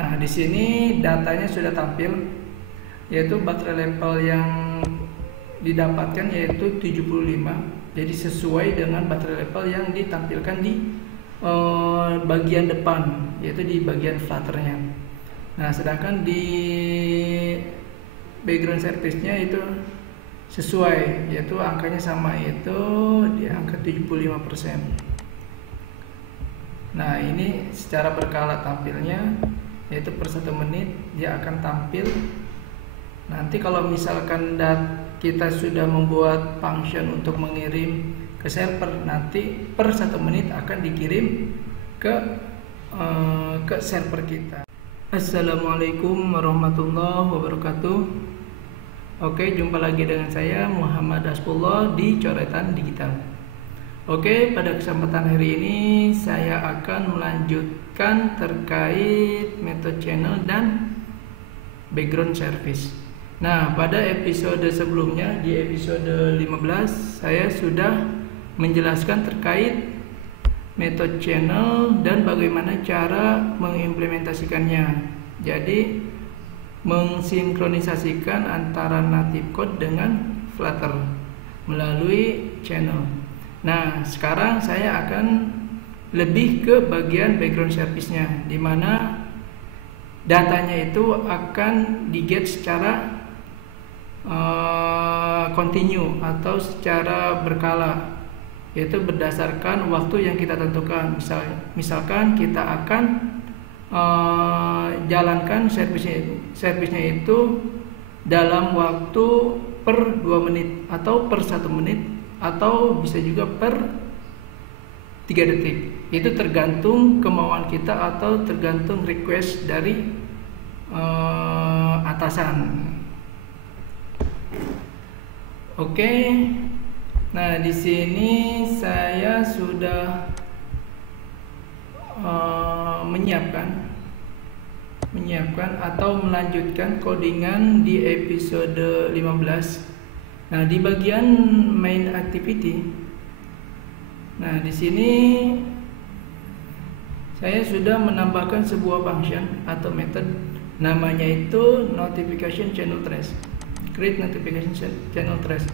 Nah, di sini datanya sudah tampil, yaitu baterai level yang didapatkan yaitu 75. Jadi sesuai dengan baterai level yang ditampilkan di bagian depan, yaitu di bagian flutternya. Nah, sedangkan di background service-nya itu sesuai, yaitu angkanya sama, yaitu di angka 75%. Nah, ini secara berkala tampilnya, yaitu per 1 menit dia akan tampil. Nanti kalau misalkan kita sudah membuat function untuk mengirim ke server, nanti per 1 menit akan dikirim ke server kita. Assalamualaikum warahmatullahi wabarakatuh. Oke, jumpa lagi dengan saya Muhammad Hasbullah di Coretan Digital. Oke, pada kesempatan hari ini saya akan melanjutkan terkait metode channel dan background service. Nah, pada episode sebelumnya, di episode 15, saya sudah menjelaskan terkait metode channel dan bagaimana cara mengimplementasikannya. Jadi, mensinkronisasikan antara native code dengan Flutter melalui channel. Nah, sekarang saya akan lebih ke bagian background service-nya, di mana datanya itu akan di-get secara continue atau secara berkala, yaitu berdasarkan waktu yang kita tentukan. Misalkan kita akan jalankan servisnya itu dalam waktu per 2 menit atau per 1 menit atau bisa juga per 3 detik. Itu tergantung kemauan kita atau tergantung request dari atasan. Oke. Nah, di sini saya sudah menyiapkan atau melanjutkan codingan di episode 15. Nah, di bagian main activity. Nah, di sini saya sudah menambahkan sebuah function atau method, namanya itu notification channel trace. Create notification channel trace.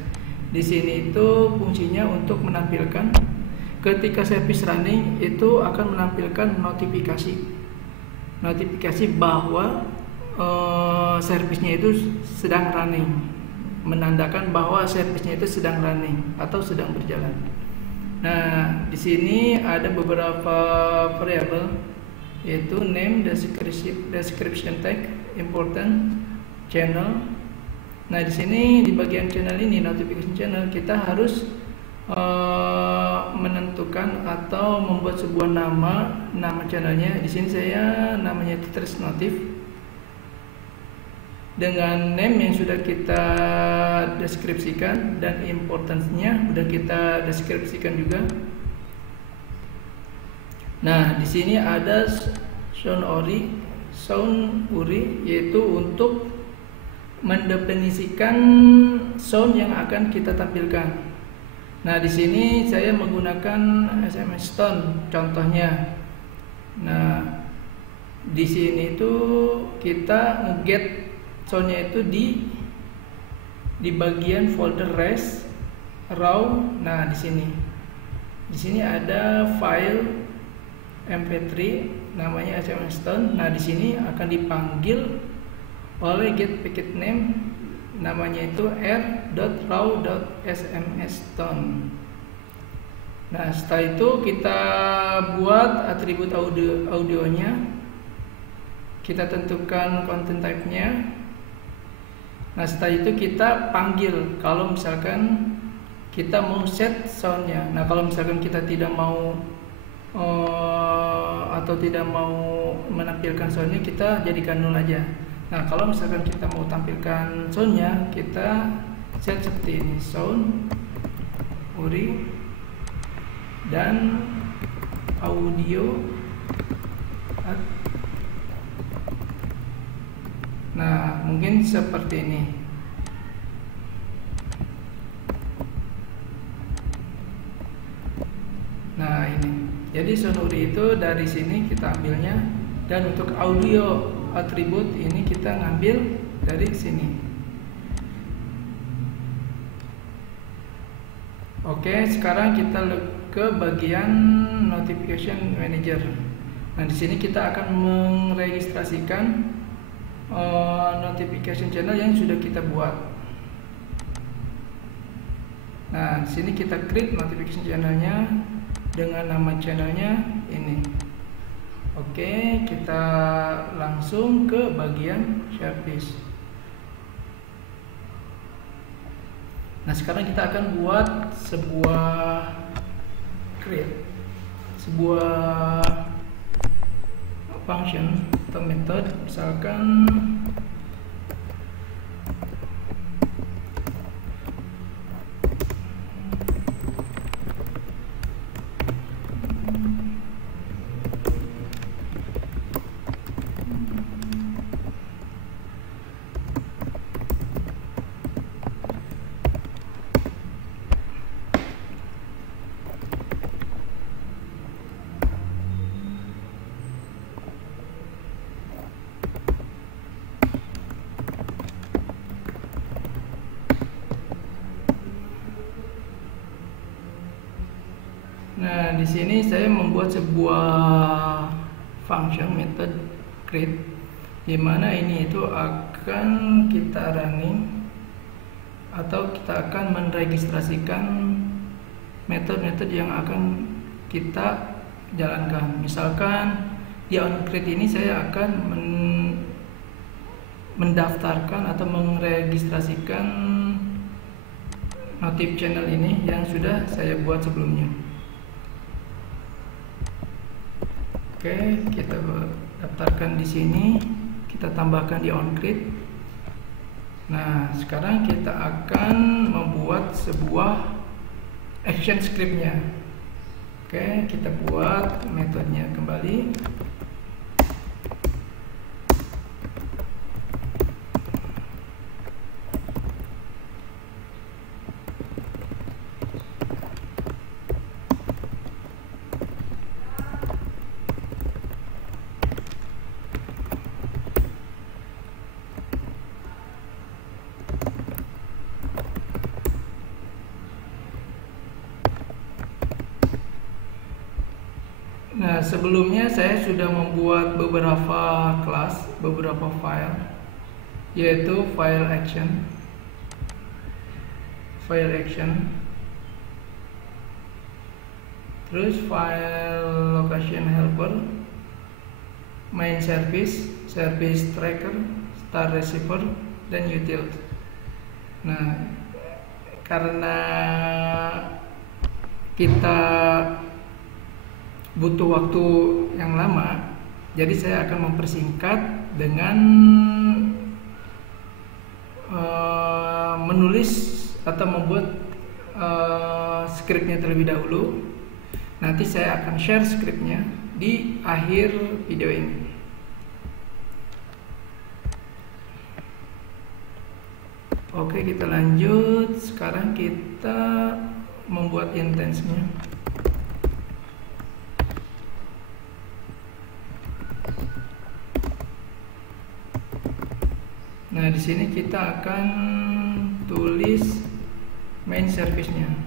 Di sini itu fungsinya untuk menampilkan ketika service running itu akan menampilkan notifikasi bahwa servisnya itu sedang running, menandakan bahwa servisnya itu sedang running atau sedang berjalan. Nah, di sini ada beberapa variabel, yaitu name, description tag, important, channel. Nah, di sini di bagian channel ini, notification channel, kita harus menentukan atau membuat sebuah nama channelnya. Di sini saya namanya itu trace notif dengan name yang sudah kita deskripsikan dan importance-nya sudah kita deskripsikan juga. Nah, di sini ada sound URI, yaitu untuk mendefinisikan sound yang akan kita tampilkan. Nah, di sini saya menggunakan SMS tone contohnya. Nah, di sini itu kita nge-get soundnya itu di bagian folder res raw. Nah, di sini ada file MP3 namanya SMS tone. Nah, di sini akan dipanggil oleh get packet name, namanya itu r.raw.smstone. Nah, setelah itu kita buat atribut audionya, kita tentukan content type-nya. Nah, setelah itu kita panggil kalau misalkan kita mau set sound-nya. Nah, kalau misalkan kita tidak mau atau tidak mau menampilkan sound-nya, kita jadikan 0 aja. Nah, kalau misalkan kita mau tampilkan soundnya, kita set seperti ini, sound URI dan audio. Nah, mungkin seperti ini. Nah, ini. Jadi sound URI itu dari sini kita ambilnya, dan untuk audio atribut ini kita ngambil dari sini. Oke, sekarang kita ke bagian notification manager. Nah, di sini kita akan meregistrasikan notification channel yang sudah kita buat. Nah, di sini kita create notification channelnya dengan nama channelnya ini. Oke, kita langsung ke bagian service. Nah, sekarang kita akan buat sebuah function atau method, misalkan Nah, di sini saya membuat sebuah function method create, di mana ini itu akan kita running atau kita akan meregistrasikan metode-metode yang akan kita jalankan. Misalkan di onCreate ini saya akan mendaftarkan atau meregistrasikan notif channel ini yang sudah saya buat sebelumnya. Oke, kita daftarkan di sini, kita tambahkan di onCreate. Nah, sekarang kita akan membuat sebuah action scriptnya. Oke, kita buat metodenya kembali. Nah, sebelumnya saya sudah membuat beberapa kelas, beberapa file, yaitu file action, terus file location helper, main service, service tracker, start receiver, dan util. Nah, karena kita butuh waktu yang lama, jadi saya akan mempersingkat dengan menulis atau membuat skripnya terlebih dahulu. Nanti saya akan share skripnya di akhir video ini. Oke, kita lanjut. Sekarang kita membuat instance-nya. Nah, di sini kita akan tulis main service-nya.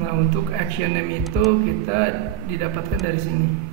Nah, untuk action name itu kita didapatkan dari sini.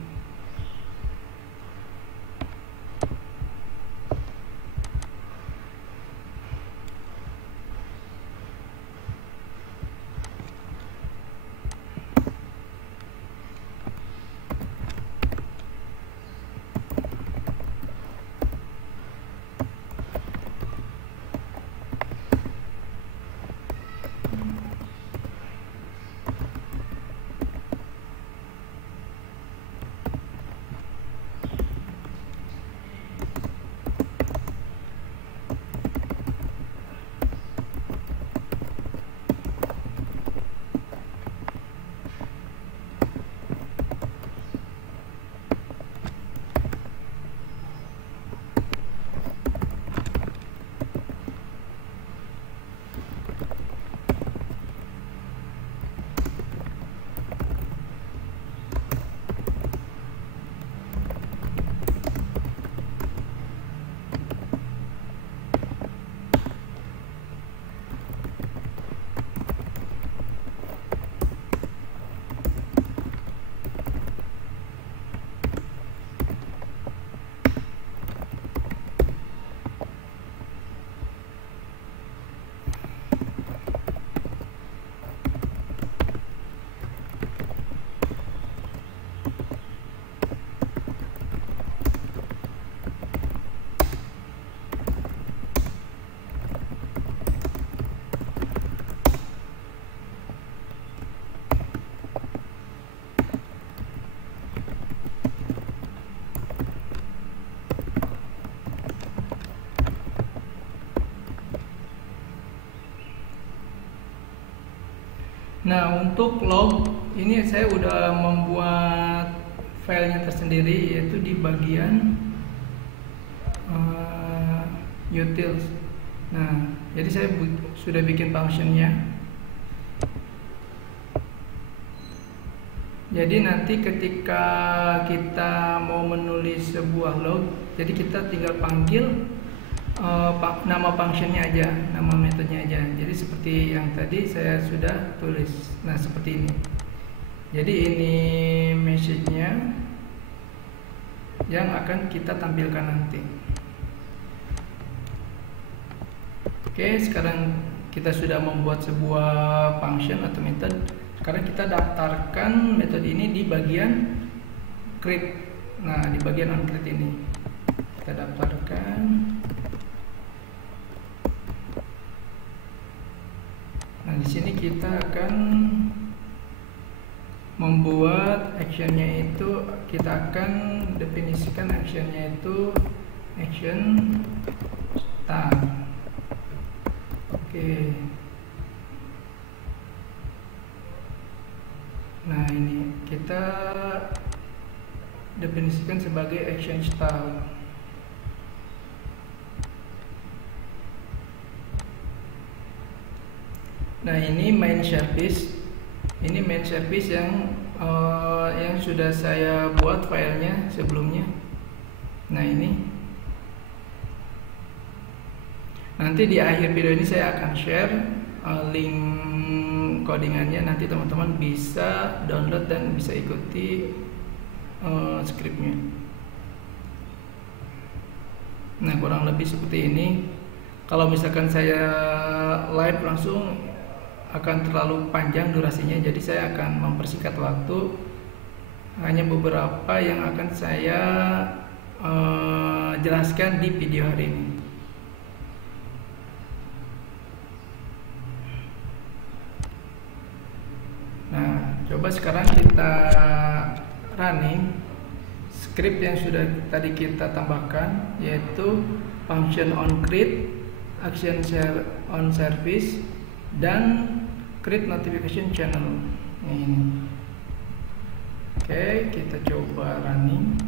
Nah, untuk log ini saya udah membuat filenya tersendiri, yaitu di bagian utils. Nah, jadi saya sudah bikin functionnya. Jadi nanti ketika kita mau menulis sebuah log, jadi kita tinggal panggil nama functionnya aja, nama metodenya aja. Jadi seperti yang tadi saya sudah tulis. Nah, seperti ini. Jadi ini message-nya yang akan kita tampilkan nanti. Oke, sekarang kita sudah membuat sebuah function atau method. Sekarang kita daftarkan metode ini di bagian create. Nah, di bagian onCreate ini kita daftarkan. Nah, di sini kita akan membuat actionnya itu, kita akan definisikan actionnya itu action start. Oke. Nah, ini kita definisikan sebagai action start. Nah, ini main service. Ini main service yang sudah saya buat filenya sebelumnya. Nah, ini nanti di akhir video ini saya akan share link codingannya. Nanti teman-teman bisa download dan bisa ikuti scriptnya. Nah, kurang lebih seperti ini. Kalau misalkan saya live langsung akan terlalu panjang durasinya, jadi saya akan mempersingkat waktu. Hanya beberapa yang akan saya jelaskan di video hari ini. Nah, coba sekarang kita running script yang sudah tadi kita tambahkan, yaitu function onCreate, action on service, dan create notification channel. Ini. Oke, kita coba running.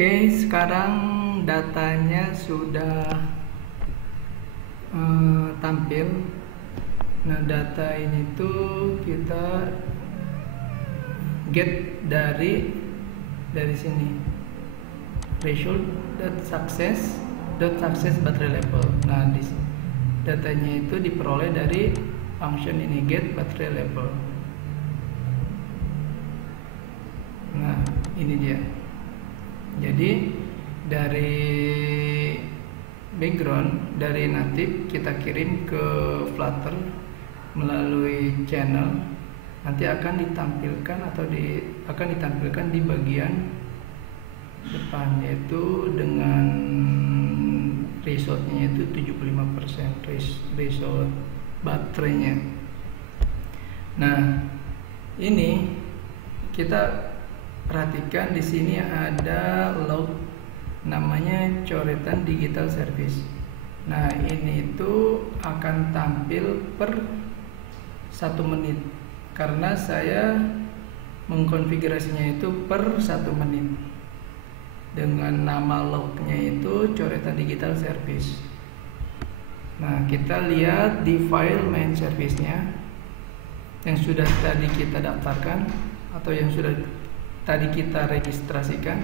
Oke, sekarang datanya sudah tampil. Nah, data ini tuh kita get dari sini, threshold.success battery level. Nah, datanya itu diperoleh dari function ini, get battery level. Nah, ini dia. Jadi dari background, dari native kita kirim ke Flutter melalui channel, nanti akan ditampilkan akan ditampilkan di bagian depan, yaitu dengan resultnya itu 75% result baterainya. Nah, ini kita perhatikan di sini ada log namanya coretan digital service. Nah, ini itu akan tampil per 1 menit karena saya mengkonfigurasinya itu per 1 menit dengan nama lognya itu coretan digital service. Nah, kita lihat di file main service-nya yang sudah tadi kita daftarkan atau yang sudah tadi kita registrasikan.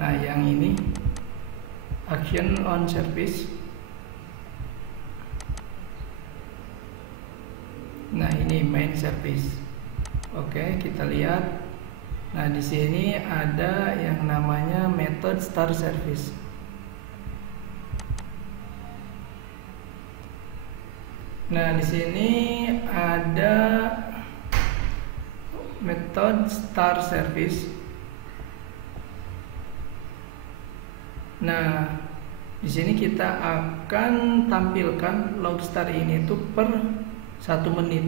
Nah, yang ini action on service. Nah, ini main service. Oke, kita lihat. Nah, di sini ada yang namanya method start service. Nah, di sini ada method start service. Nah, di sini kita akan tampilkan log start ini itu per 1 menit.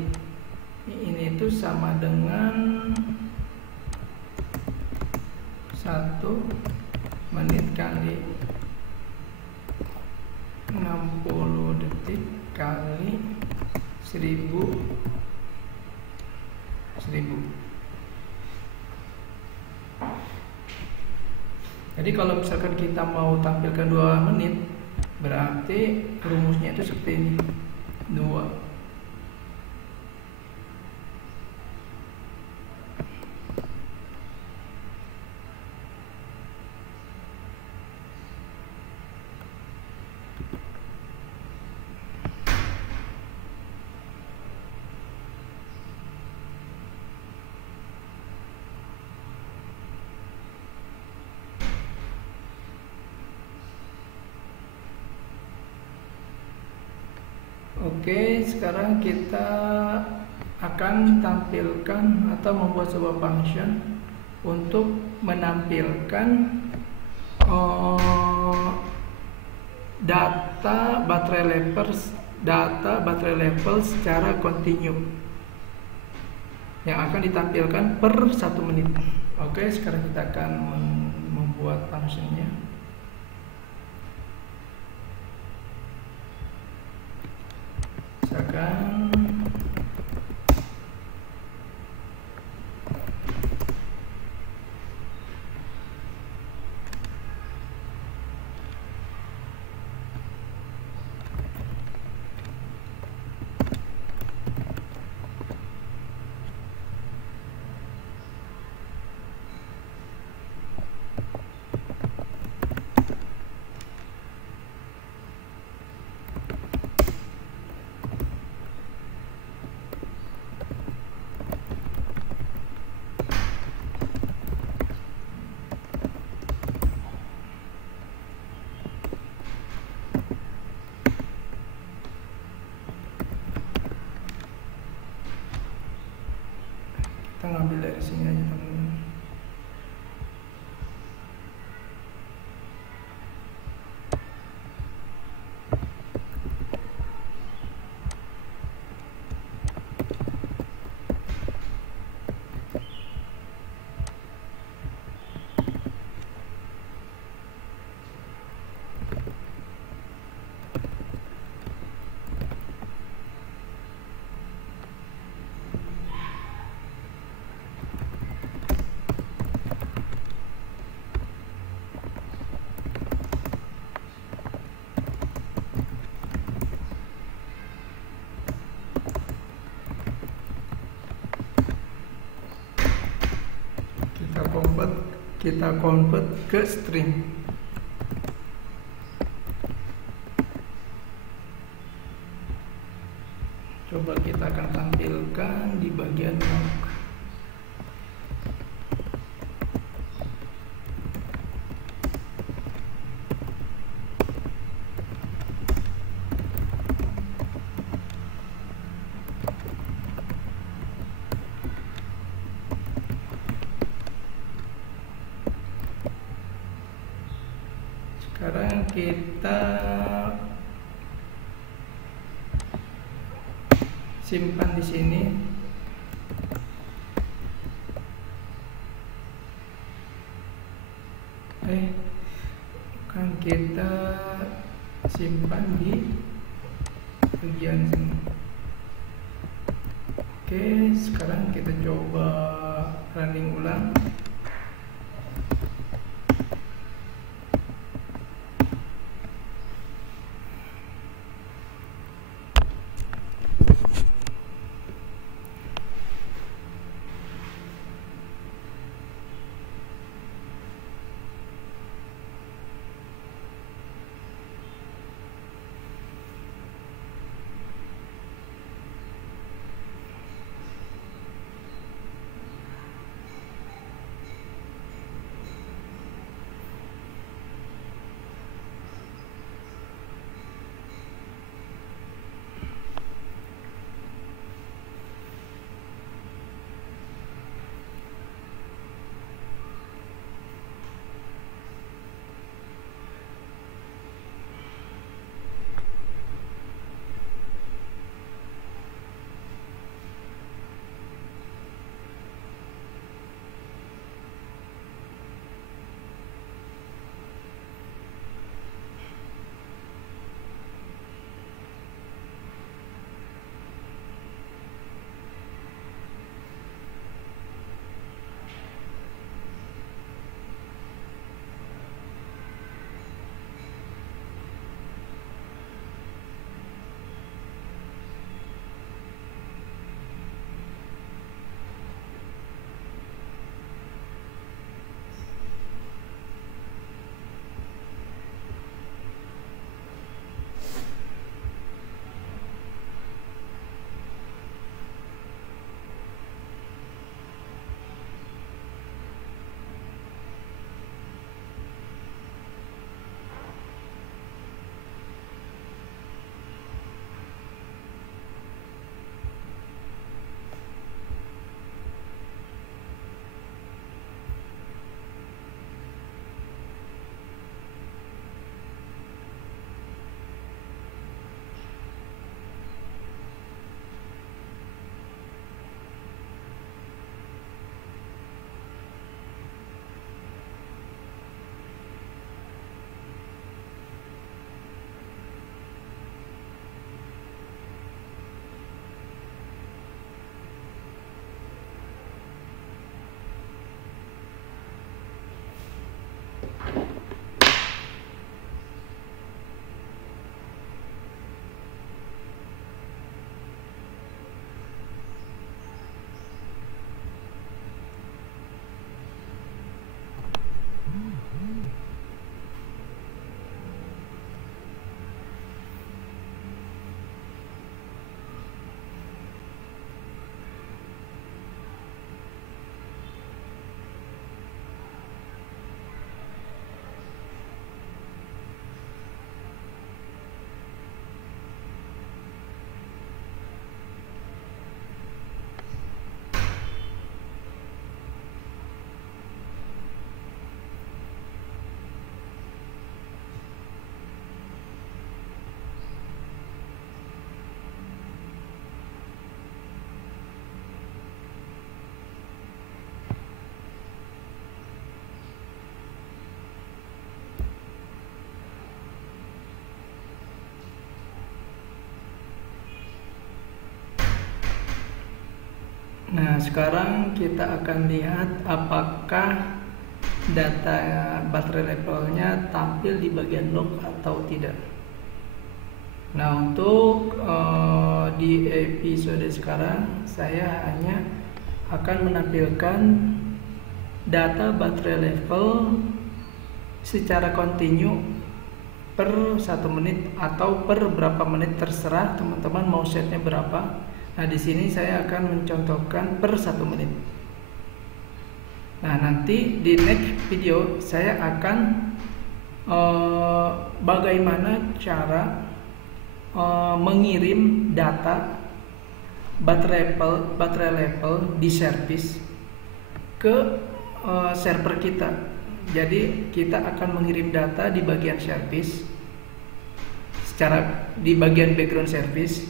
Ini itu sama dengan 1 menit kali 60 detik kali 1000. Jadi kalau misalkan kita mau tampilkan 2 menit, berarti rumusnya itu seperti ini, 2. Oke, sekarang kita akan tampilkan atau membuat sebuah function untuk menampilkan data baterai level secara kontinu yang akan ditampilkan per 1 menit. Oke, sekarang kita akan membuat functionnya. Misalkan kita ngambil dari sini aja, teman-teman. kita convert ke string. Coba kita akan tampilkan di bagian log. Sekarang kita simpan di sini. Kan kita simpan di bagian sini. Oke, sekarang kita coba running ulang. Nah, sekarang kita akan lihat apakah data baterai levelnya tampil di bagian log atau tidak. Nah, untuk di episode sekarang saya hanya akan menampilkan data baterai level secara kontinu per 1 menit atau per berapa menit, terserah teman-teman mau setnya berapa. Nah, di sini saya akan mencontohkan per 1 menit. Nah, nanti di next video saya akan bagaimana cara mengirim data baterai level di service ke server kita. Jadi kita akan mengirim data di bagian service, di bagian background service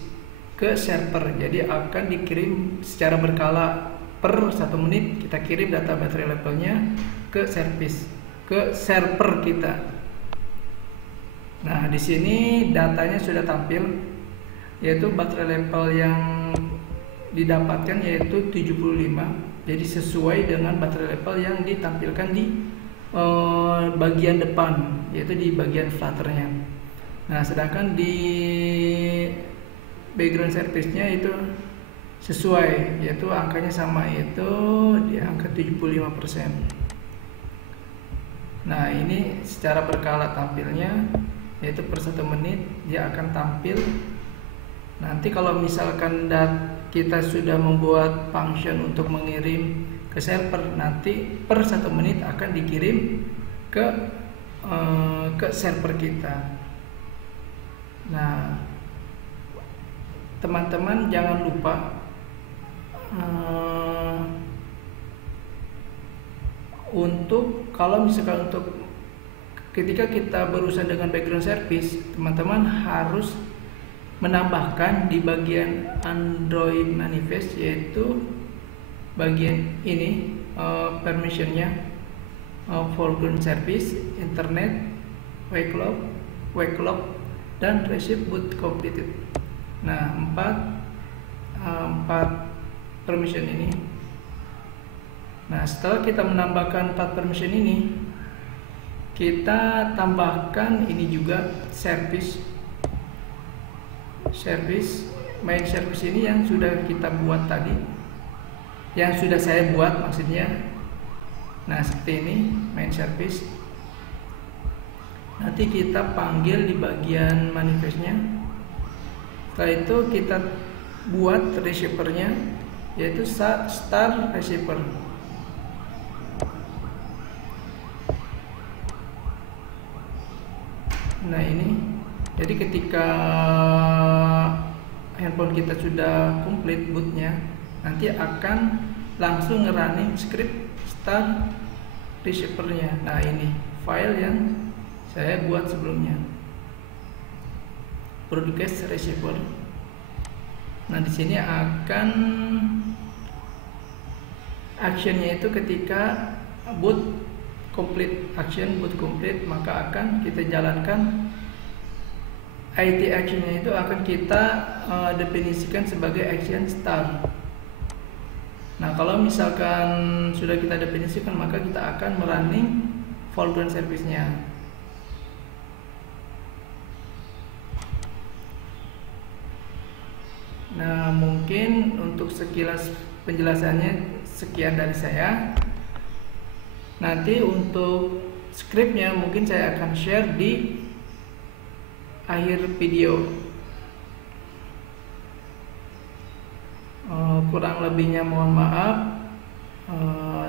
ke server. Jadi akan dikirim secara berkala per 1 menit kita kirim data baterai levelnya ke service, ke server kita. Nah, di sini datanya sudah tampil, yaitu baterai level yang didapatkan yaitu 75. Jadi sesuai dengan baterai level yang ditampilkan di bagian depan, yaitu di bagian flutternya. Nah, sedangkan di background service-nya itu sesuai, yaitu angkanya sama, yaitu di angka 75%. Nah, ini secara berkala tampilnya, yaitu per 1 menit dia akan tampil. Nanti kalau misalkan kita sudah membuat function untuk mengirim ke server, nanti per 1 menit akan dikirim ke server kita. Nah, teman-teman jangan lupa kalau misalkan untuk ketika kita berurusan dengan background service, teman-teman harus menambahkan di bagian Android manifest, yaitu bagian ini permissionnya, foreground service, internet, wake lock, dan receive boot completed. Nah, 4 permission ini. Nah, setelah kita menambahkan 4 permission ini, kita tambahkan ini juga main service ini yang sudah kita buat tadi, yang sudah saya buat maksudnya. Nah, seperti ini main service. Nanti kita panggil di bagian manifestnya. Setelah itu kita buat receivernya, yaitu start receiver. Nah, ini jadi ketika handphone kita sudah komplit bootnya, nanti akan langsung ngerunning script start receivernya. Nah, ini file yang saya buat sebelumnya, broadcast receiver. Nah, di sini akan actionnya itu ketika boot complete, maka akan kita jalankan IT actionnya itu akan kita definisikan sebagai action start. Nah, kalau misalkan sudah kita definisikan, maka kita akan merunning foreground service-nya. Nah, mungkin untuk sekilas penjelasannya sekian dari saya. Nanti untuk scriptnya mungkin saya akan share di akhir video. Kurang lebihnya mohon maaf.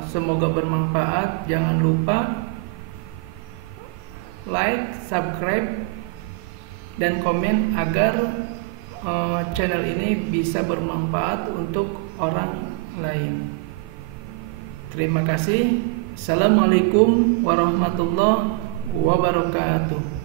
Semoga bermanfaat. Jangan lupa like, subscribe, dan komen agar channel ini bisa bermanfaat untuk orang lain. Terima kasih. Assalamualaikum warahmatullahi wabarakatuh.